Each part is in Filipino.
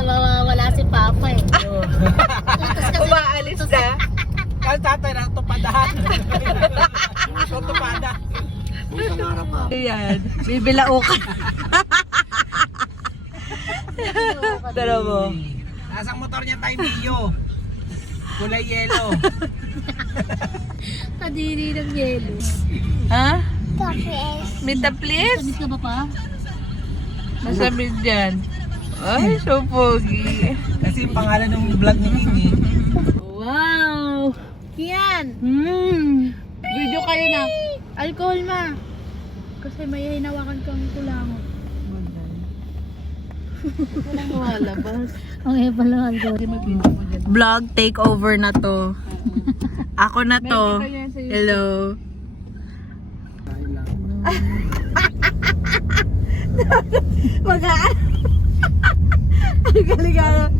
Mawawala si Papa eh. Umaalis na. Kasi tatay na tupadahan. Tupada. Ayan. Bibilaukan. Tara mo. Nasang motor niya tayo, Mio. Kulay yellow. Kadiri ng yelo. Ha? Tapos. Mita please? Sabit ka ba pa? Nasabit dyan. Ay, so pogi. Kasi yung pangalan ng vlog ni Kini. Wow! Yan! Video kayo na. Alcohol ma! Kasi may hinawakan kang kulangot. Walang malalabas. Okay pala alcohol. Vlog takeover na to. Ako na to. Hello.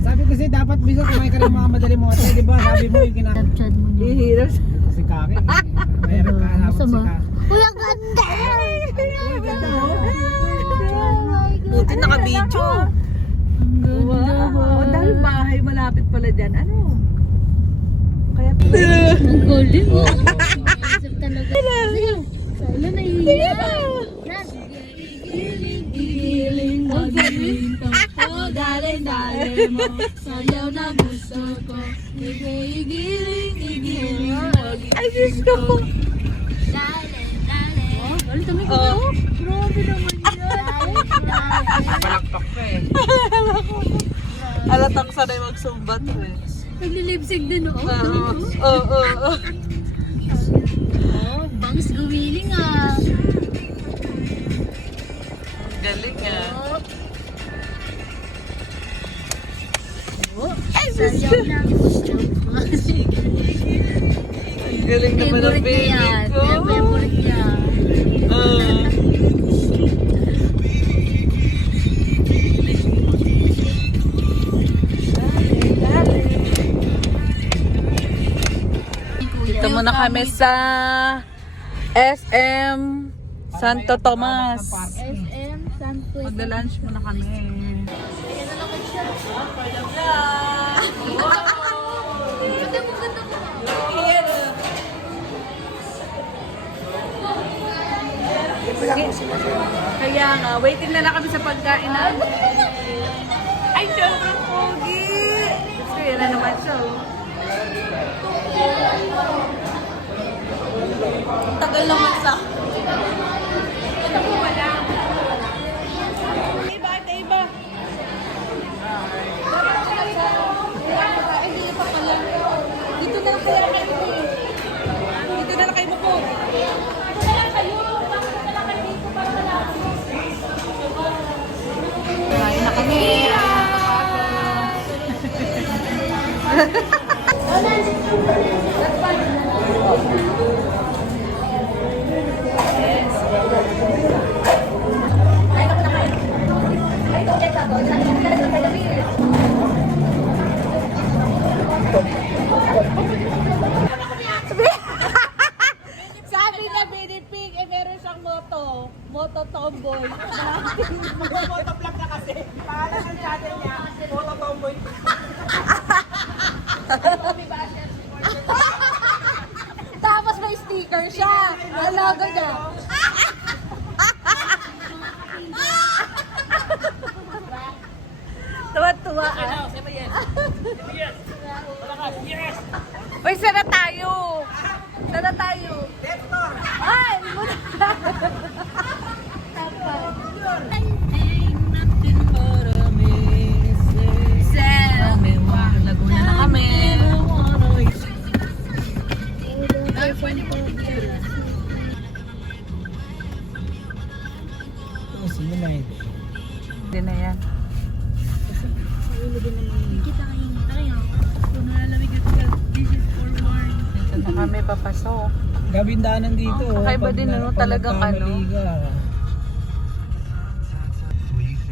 Sabi kasi dapat bisa kumain ka ng mga madali mo kasi di ba sabi mo yung kinakain. Chad mo niya. Ihiros. Si Kaki. Mayroon ka hanapin si Kaki. Uy, ang ganda! Ang ganda mo. Buti naka-video. Ang ganda ba? Dahil bahay malapit pala dyan. Ano? Kaya Ang golden mo. Isip talaga. Sala na iyan. Dale mo, sayaw na gusto ko. Igiling mo. ay, Diyos ko. Dale. Oh, galit kami ko. Grabe naman yan. Palakpak ka eh. Alatang sanay magsumbat eh. Naglilipsig din oh. Oo. Oh, bangs gumiling ah. Galing ah. Oh, sayaw na gusto ko. Ang galing naman ang Favorite baby niya yan. ko. Favorite niya. Dito muna kami sa SM Santo Tomas. SM Santo. Magda-lunch muna kami. Kaya nga, waiting na lang kami sa pagkain na. Ay, sobrang pogi! Gusto yun na naman siya. Tagal naman sa... Iba. Dito na lang kaya kayo. Dito na lang kayo po. Kain na kami. Sabi na binipig, eh meron siyang moto tomboy. Moto vlog na kasi. Pangalan ng channel niya, moto tomboy. Tapos may sticker siya. Nalago niya. Tuwa-tuwa ah. Uy, sana tayo. Sana tayo. Ay! Laguna na kami. Hindi na yan. Kita kayo. Kung nalalamig ito, this is for warm. Ito na kami papasok. Gabindanan dito. Kakaiba din ano, talagang ano. Ka.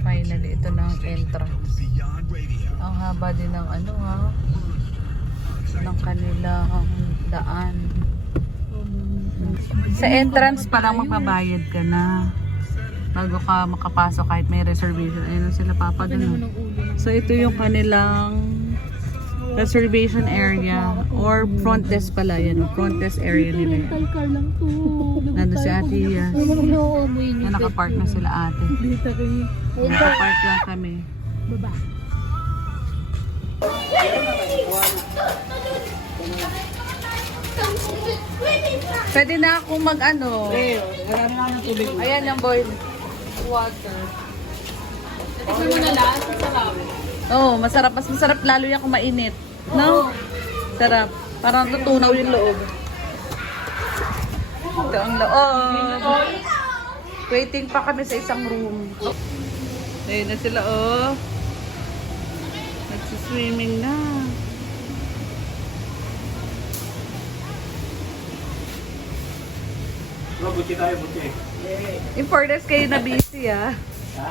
Finally, ito na ang entrance. Beyond Radio. Ang haba din ng ano ha, ng kanilang daan. Sa entrance pa lang magbabayad ka na bago ka makapasok kahit may reservation. Ayun sila papagano. So ito yung kanilang reservation area or front desk pala yan. Front desk area nila yan. Rental car lang to. Nandun si Ate Yas. Oo, mo yun Na nakapark na sila ate. Dito kayo. Nakapark lang kami. Baba. Pwede na akong mag ano. Ayan yung boil water. Tikman mo na lang, sarap. Oo, masarap. Mas masarap lalo yan kung mainit. No? Sarap. Parang tutunaw yung loob. Ito ang loob. Waiting pa kami sa isang room. Ayun na sila, oh. Nagsiswimming na. Buti tayo, buti. In fairness, kayo na busy, ah. Ha?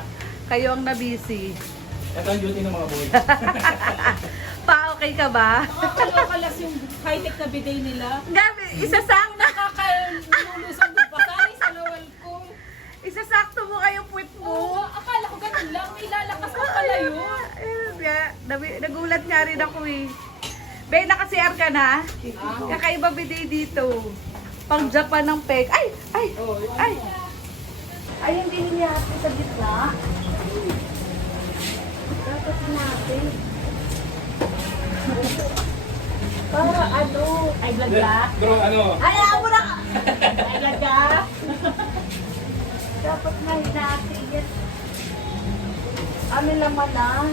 Kayo ang na-busy. Ito ang duty ng mga boy. Pa-okay ka ba? Nakakalas yung high-tech na bidet nila. Gabi, isasang na. Nakakalulusong ng pasari sa lawal ko. Isasakto mo kayong puwit Oo, mo. akala ko ganun lang. May lalakas pa pala yun. Ayun nga, nagulat nga rin ako eh. Be, naka-CR ka na? Kakaiba bidet dito. Pang Japan ng peg. Ay! Ay! Ay! Ay, hindi niya sa gitna. Dapat natin. Para ano? Ay, blaga. Bro, ano? Ay, ako na ka! Ay, laga. Dapat nga natin yan. Ano naman lang?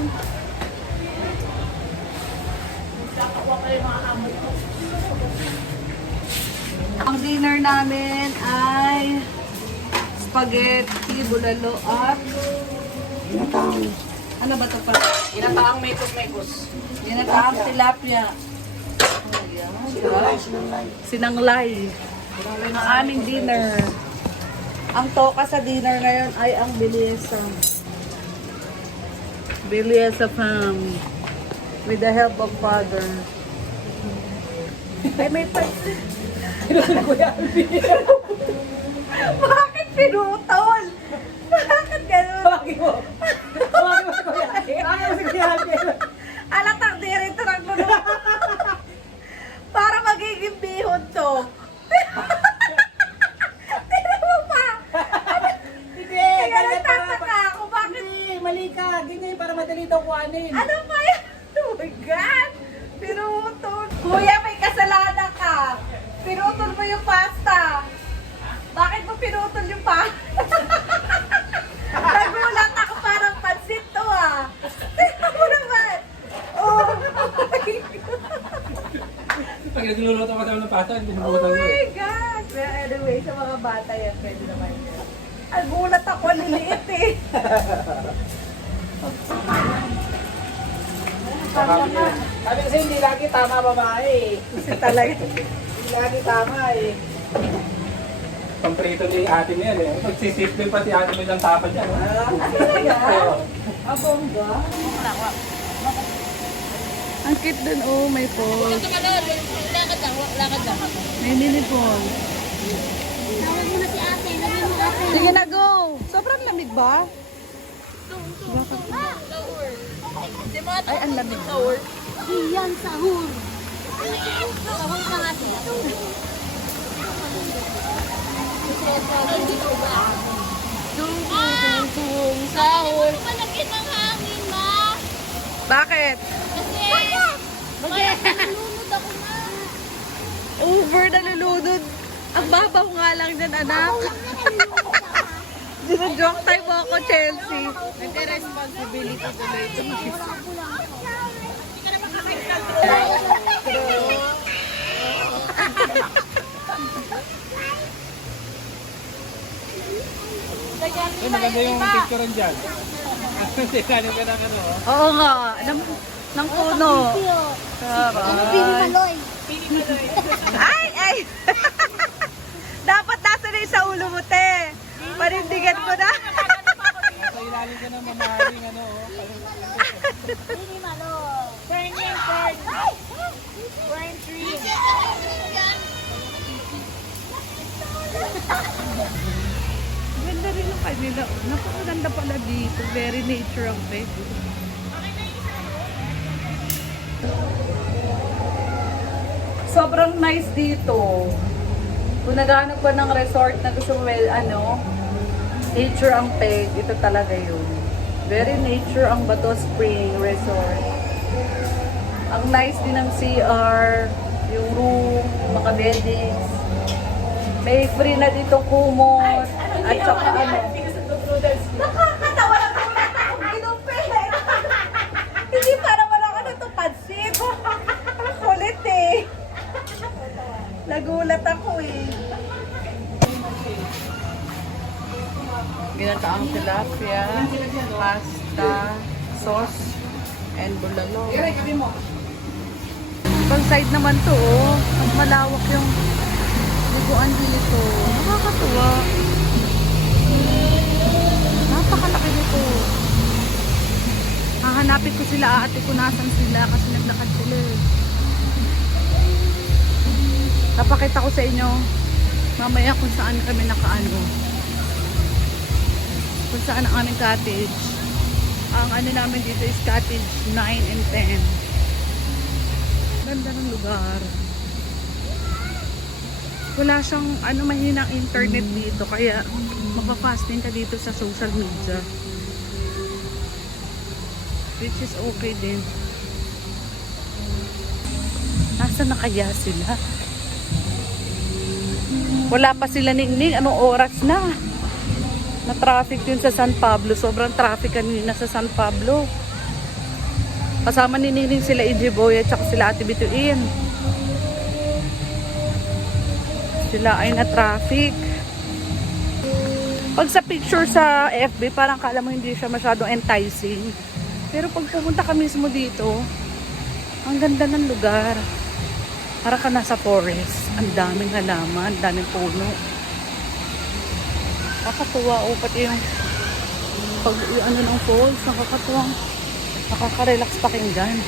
Nagkakawa kayo mga amo ko. Ang dinner namin ay spaghetti, bulalo at ginataang. Ano ba ito pala? Ginataang mekos-mekos. Ginataang tilapia. Ayan. Sinanglay. Ang aming dinner. Ang toka sa dinner ngayon ay ang Biliesa. Biliesa fam. With the help of Father. Ay, may pansin. Bakit pinutol? Bakit gano'n? Bakit mo? Bakit mo si Kuya Alvin? Bakit mo si Kuya Alvin? Alatang dirito ng gulo. Para magiging bihon to. Tignan mo pa. Hindi, Kaya ganyan nagtataka ako. Bakit? Hindi, mali ka. Ganyan para madali ito kuhanin. Ano ba yan? Oh my God! Pinutol. Kuya, may kasalanan ka. Pinutol mo yung pasta. Bakit mo pinutol yung pasta? Nagulat ako, parang pansit to ah. Tingnan mo naman. Oh my God. Pag nagluluto ka sa ng pasta, hindi Oh sinubutan mo my eh. God. Well, anyway, sa mga bata yan, pwede naman yan. Nagulat ako, liliit eh. Sabi kasi hindi lagi tama babae. Kasi talaga. Hindi lagi tama eh. Pamprito ni ate niya eh. Magsisip din pa si ate mo ng tapa dyan. Talaga? Abongga? Ang cute dun, oh, may pole. Lakad lang. May mini pole. Tawag mo na si ate. Lagay mo ate. Sige na, go! Sobrang lamig ba? Ay, ang lamig. Iyan, sahur. Sahur ka nga siya. Dito ba? Sahur. Malagyan ng hangin, ma. Bakit? Kasi, nalunod ako na. Over na lulunod. Ang babaw nga lang dyan, anak. Joke time mo ako, Chelsea. Nagka-responsibility tuloy ito. Ay, maganda yung picture dyan. Kasi kanin ka na ano. Oo nga, ng puno. Pili maloy. Ay, ay! Dapat nasa na yung sa ulo mo, te. Panindigan ko na. ilalim ka ng mamahaling ano, oh. Hindi malo. Fern yan, Fern. Fern tree. Ganda rin ang kanila. Napakaganda pala dito. Very nature ang peg. Sobrang nice dito. Kung naghahanap ka ng resort na gusto mo, ano, nature ang peg, ito talaga yun. Very nature ang Bato Spring Resort. Ang nice din ng CR, yung room, mga beddings. May free na dito kumot, at saka ano. Nakakatawa lang naman akong ginumpin. Hindi parang wala ka na ito pansin. Ang kulit eh. Nagulat ako eh. Ginataang tilapia, pasta, sauce, and bulalo. Pag side naman to, oh, mas malawak yung luguan dito. Nakakatuwa. Napakalaki nito. Hahanapin ko sila, ate ko nasan sila kasi naglakad sila. Napakita ko sa inyo mamaya kung saan kami nakaano. Kung saan ang aming cottage. Ang ano namin dito is cottage 9 and 10. Ganda ng lugar. Wala siyang ano, mahinang internet dito kaya mapapasting ka dito sa social media. Which is okay din. Nasaan na kaya sila? Wala pa sila ningning. Anong oras na? Na traffic yun sa San Pablo. Sobrang traffic kanina sa San Pablo. Kasama ni Ningning sila Ijiboy at saka sila Ate Bituin. Sila ay na traffic. Pag sa picture sa FB, parang kala mo hindi siya masyadong enticing. Pero pag pumunta ka mismo dito, ang ganda ng lugar. Para ka nasa forest. Ang daming halaman, ang daming puno. Nakakatuwa o pati yung pag ano ng falls, nakakatuwang nakaka-relax pakinggan.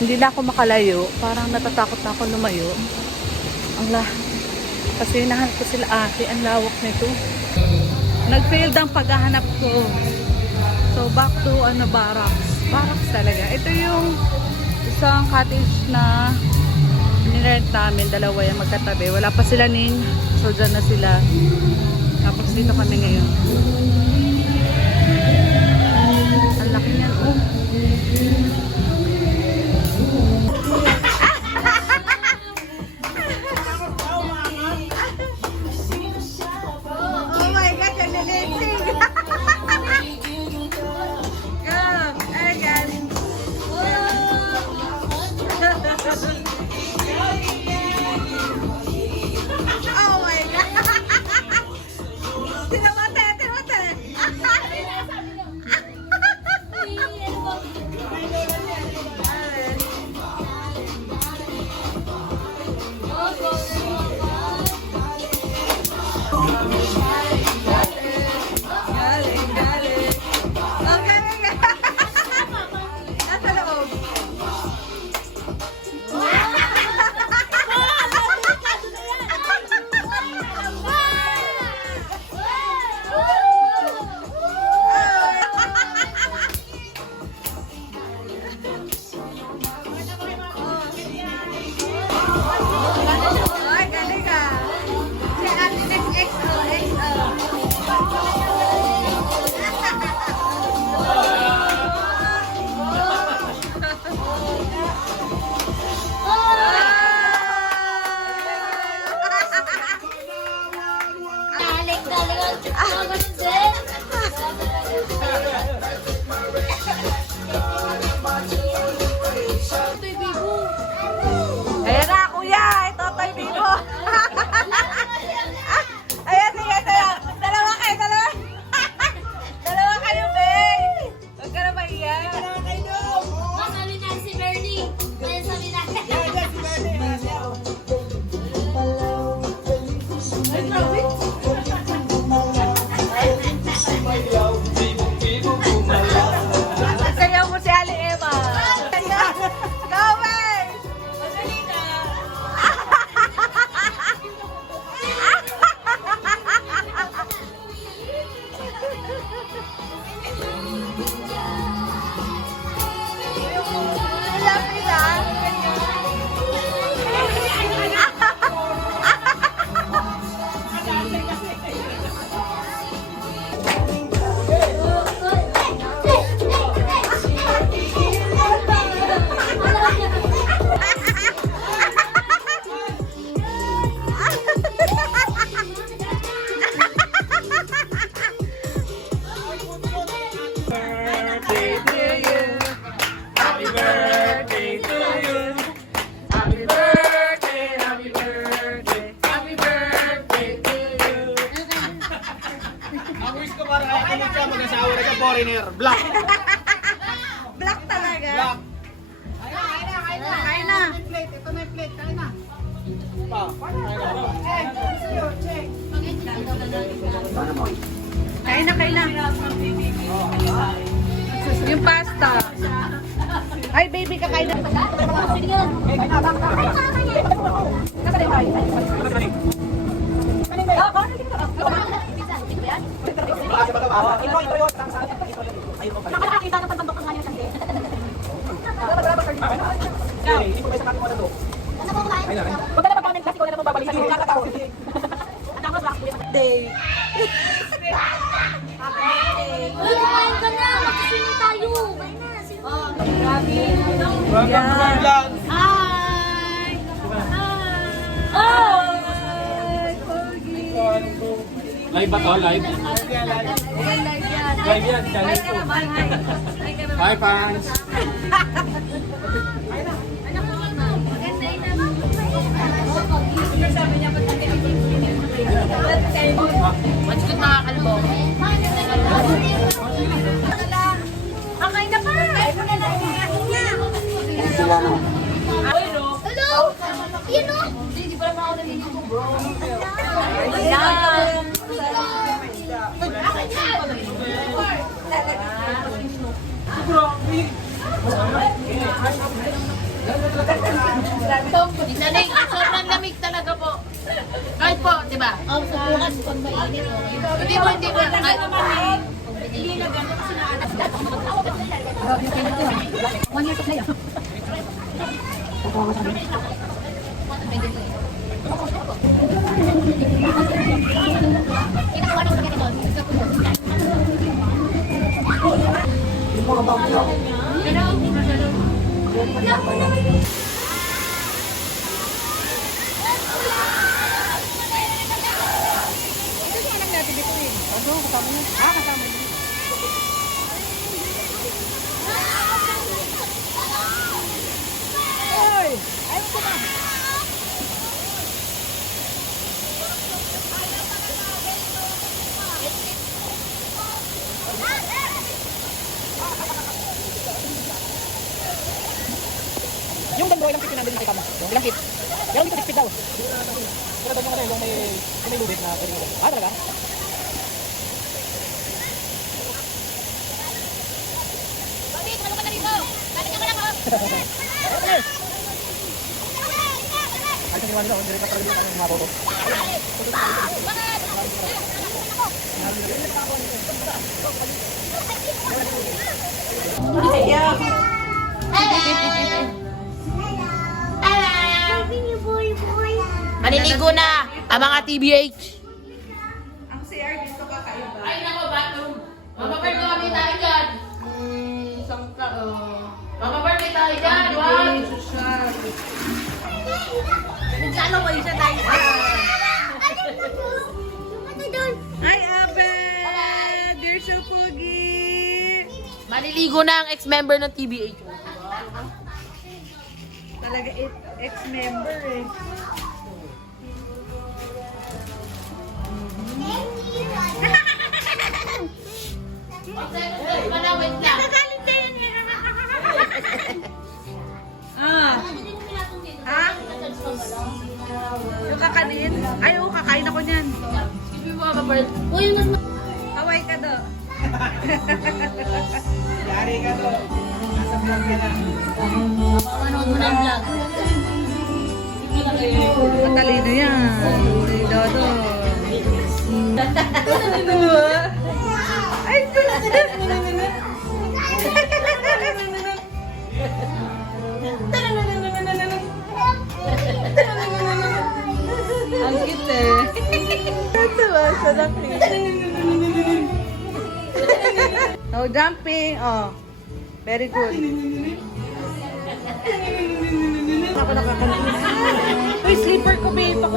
Hindi na ako makalayo, parang natatakot na ako lumayo. Kasi hinahanap ko sila ate, ang lawak nito. Nag-failed ang paghahanap ko. So back to barracks talaga. Ito yung isang cottage na nirent namin, dalawa yung magkatabi. Wala pa sila ning, so dyan na sila. Tapos dito kami ngayon. Ang laki niyan, oh. Oh my God, nalilitsing. Go, again. Oh my God. Tinamate. Kain na, kain na. Yung pasta. Ay, baby, kakain na. Uy, kumain ka na. Magkasino tayo. Kain na. Sino? Welcome to my vlog. Hi! Live ba to? Live? Live yan. Challenge ko. Hi, fans. Matchkot mga kalbo. Kamay na pa! Hello! Yan o! Hindi pa naman ako naliligo, bro. Nanay, sobrang lamig talaga po. Kahit po, di ba? Ang sa bukas pag mainit. Hindi po, hindi po. Kahit Hindi na gano'n kasi naanas. yung ganda ilang pit nandun nakita mo. Yung ilang pit. Yung dito 6 feet daw. Pero doon yung ano, yung may lubid na pwede mo. Ah, talaga? Bobby, tumalo ka na rito. Lalagyan ko lang ako. Ay, sa niwan nila, hindi rin kapag yung mga bobo. Maliligo na ang mga TBH. Ang CR dito kakaiba. Ay, nako, bathroom. Mama Bird, kami tayo dyan. Sangka, Mama Bird, tayo dyan. Wow. social. Nagkano ba isa tayo? Hi, Abed! You're so pogi! Maliligo na ang ex-member ng TBH. Talaga ex-member eh. Manawit lang. Ah, ha? Yung kakanin? Ay, oo, kakain ako niyan. Excuse me, Mama Bird. Uy, mas Kaway ka do. Yari ka to. Nasa vlog ka na. manood mo na ang vlog. Matalino yan. Si Dodo. Ay, ang cute eh. Natuwa sa laki. Oh, jumping. Oh. Very good. Ako nakakonfuse. Uy, sleeper ko, babe. Ako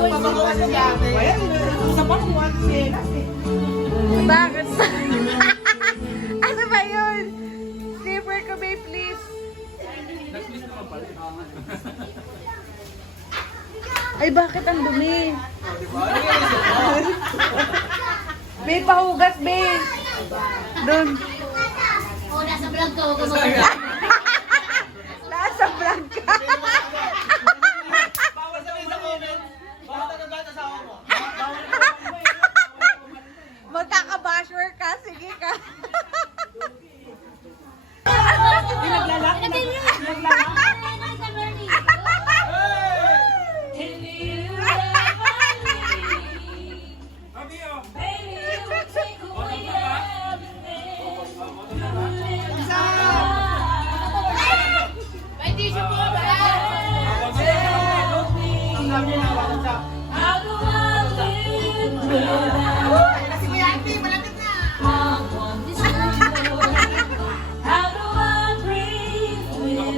bakit? Ano ba yun? Sleeper ko, babe, please. Ay, bakit ang dumi? Babe, pahugas, babe. Doon. Oh, nasa vlog ka. Huwag ka mag- Nasa vlog ka.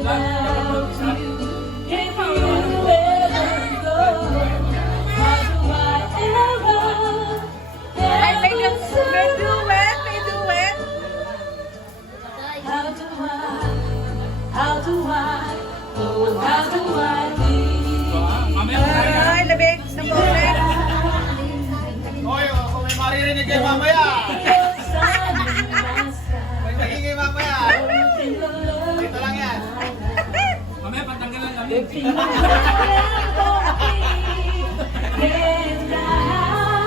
without you? If you ever go, how do I ever May duet, may duet. How do I, oh, how do I be? Ay, labig, sa boses. Hoy, kung may maririnig kayo mamaya. May nagiging mamaya. Dito lang yan. Mamaya, patanggalan namin.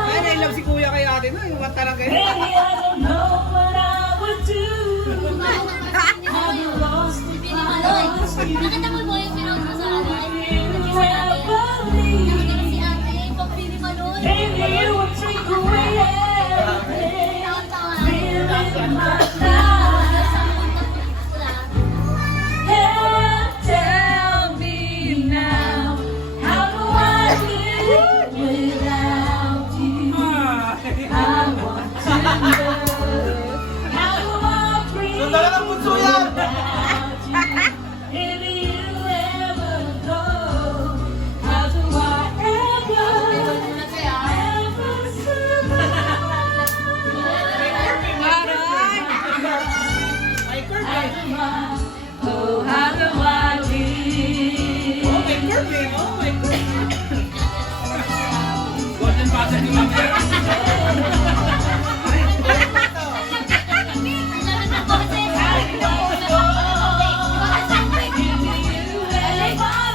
Ay, nailaw si kuya kay ate no, yung mata lang kayo. Baby, I don't know what I would do. Nakita mo yung pinag mo sa ano? Nakita si ate, pag pinimaloy. Baby, you would take away everything. Tawa-tawa. Feeling my life. And tell me now, how do I live without you? I want to know. How do I breathe Sandali lang, bunso yan. without you? If you ever go, how do I ever oh, how do I live? Oh my God, eh. Oh my God. Golden buzzer ni mamaya.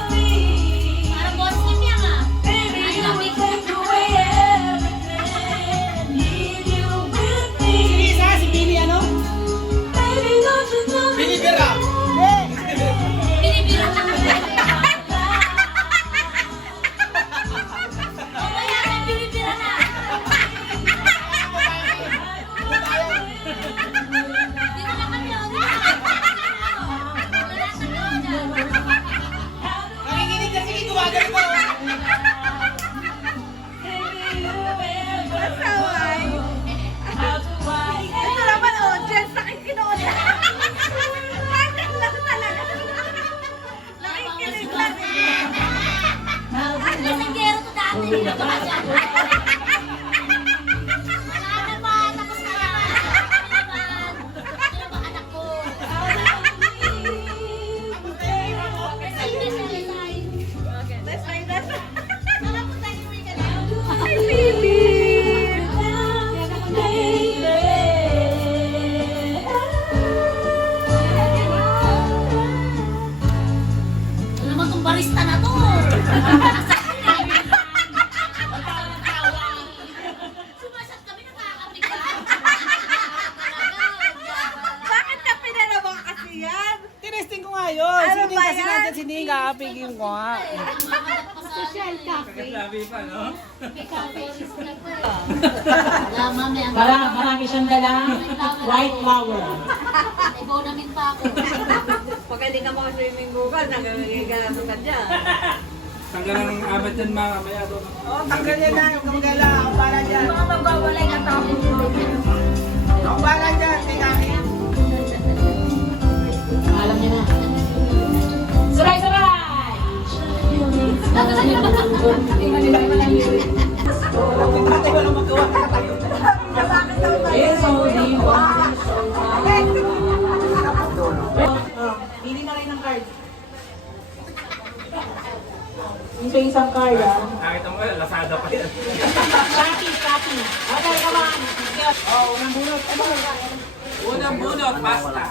Parang boss ni Pia nga. Baby, you would take away everything. Need you with me. Si Pili ano? Baby, don't you know me? Binibira. Binibiro ka. Mamaya na, binibira na. Dito na kami, oh. Wala ka na, dyan. Nakikinig na sige, gumagal mo. Masaway. Ito naman, oh, Jess, nakikinood. Nakikinood lang talaga. Nakikinig lang. Lasanggero to dati, dito ka dyan. Wala na pa, tapos na yan. Ito na ba anak ko? Ay, baby. Ano naman tong barista na to? Sumasat kami, nakakapig ka. Bakit ka pinalawa kasi yan? Tinesting ko nga yun. Ano Sining ba kasi yan? natin sining kakapigin ko nga. Social cafe. Sabi pa, no? May cafe. Wala, mami. Marami siyang dalang white flower. Ikaw namin pa ako. Pag hindi ka swimming bukas, nagagaso ka dyan. Tanggal ang abat dyan mamaya doon. Oh, tanggal yan na, yung kamagala, ako bala dyan. Mga magwawalay na tao. Ako bala dyan, tingnan. Alam niya na. Saray! Ate, walang magawa. It's only one. Pili na rin ng card. Ito isang card, ah. Nakita mo, Lazada pa yan. Copy. Okay, come on. Oh, unang bunot. Unang bunot, pasta.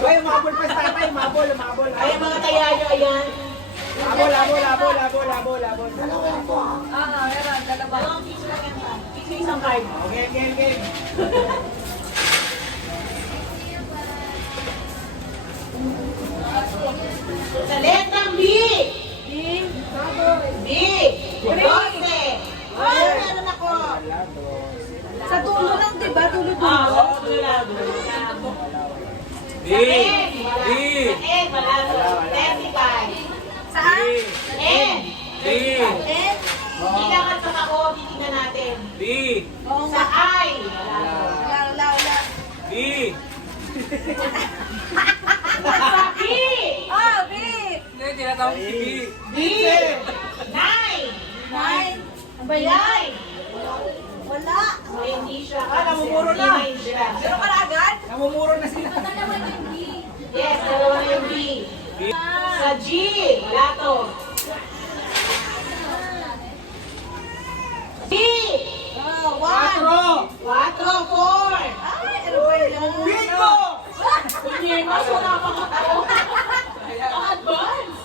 Ay, umabol pa sa tatay, umabol. Ay, mga kaya nyo, ayan. Abol. Ito isang card. Okay. Sa letrang B. B. 12. Ay, meron ako. Sa dulo lang, di ba? Dulo-dulo. Oo, tulado. B. N, malado. 35. Saan? N. B. Kailangan sa ka-O, titignan natin. B. Oo Sa nga. I. Malado. Wala. B. tawag si B. Nine. Ano ba yan? Wala. Hindi siya. namumuro na. Zero ka na agad? Namumuro na sila. Dalawa yung D. Yes, dalawa na yung B. Sa G. Wala to. G. Oh, one. 4. Ay, ano ba yun? Bingo! Hindi, mas wala pa ka tao. Advance.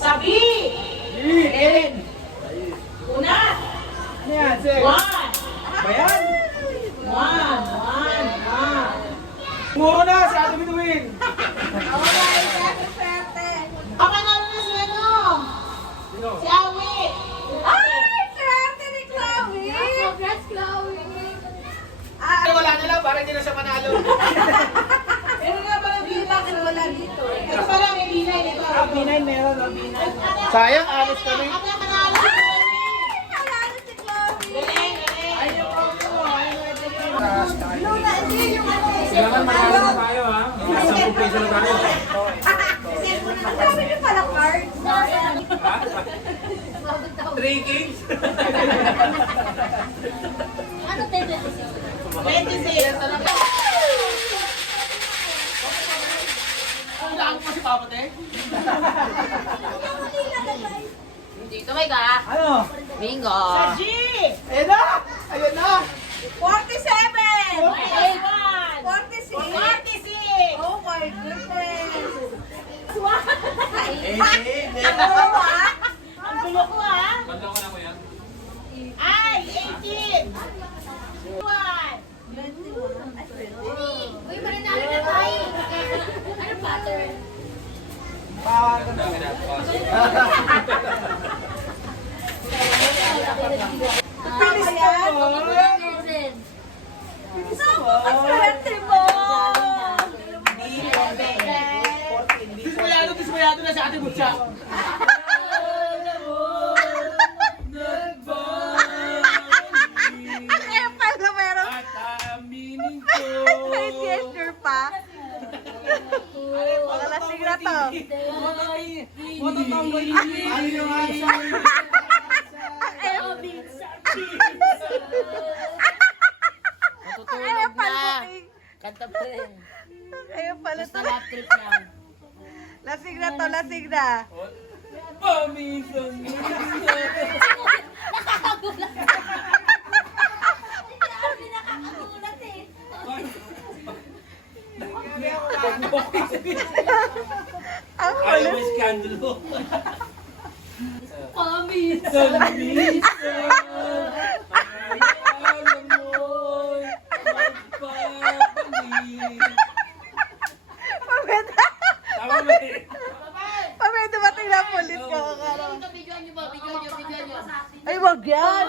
Sa B. Una. Ano yan, sir? One. Ba yan? One. Muro na si Ate Binuin. Ang pangalan na si ano? Si Awit. Ay, swerte ni Chloe. Congrats, Chloe. Wala na lang, para hindi na siya manalo. Pero nga ba ang bilang wala dito? Ito pala may binay dito. B9 meron, B9. Sayang, alis kami. Ako yung panalo si Chloe. Panalo si Chloe. Galing. Kailangan manalo na tayo, ha? Nasa piso na tayo. Ang dami niyo pala cards. 3 kings. Ano tayo? 26. Ang daan ko si Papa, te. Dito may ka. Ano? Bingo. Sa G. Ayun na! Ayun na! 47. 46. Oh my goodness. Ano ha? Ang gulo ko ha? Bandang ko na ko yan. Ay, 18. Uy, marinalo na tayo. Ano pattern? Pilis ko. Lesson. Ang swerte mo. Dismayado na si Ate Butcha. Kaya pala meron. At aminin ko. May gesture pa. Mga lasing na to. Ano yung answer? Kaya pala booking. Kanta pa rin. Kaya pala to. Lap trip lang. Lasing na to, lasing na. Pamisan Hindi nakakagulat eh. Ang Ayaw kulit. mo skandalo. Paminsan. Pamaya dumating na ang polis ko. Bidyoan nyo ba? Bidyoan nyo. Ay, wag yan.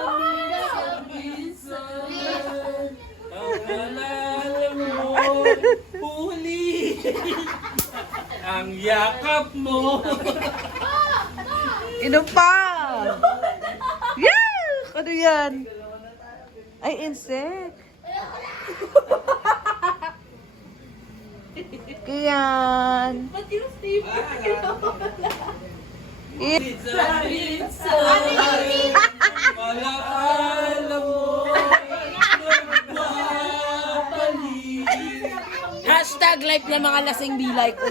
Huli! Ang yakap mo! Inom pa. Yeah! Ano yan? Ay, insect. Kiyan. Malakala mo! Nagbabalik! Hashtag life na mga lasing be like.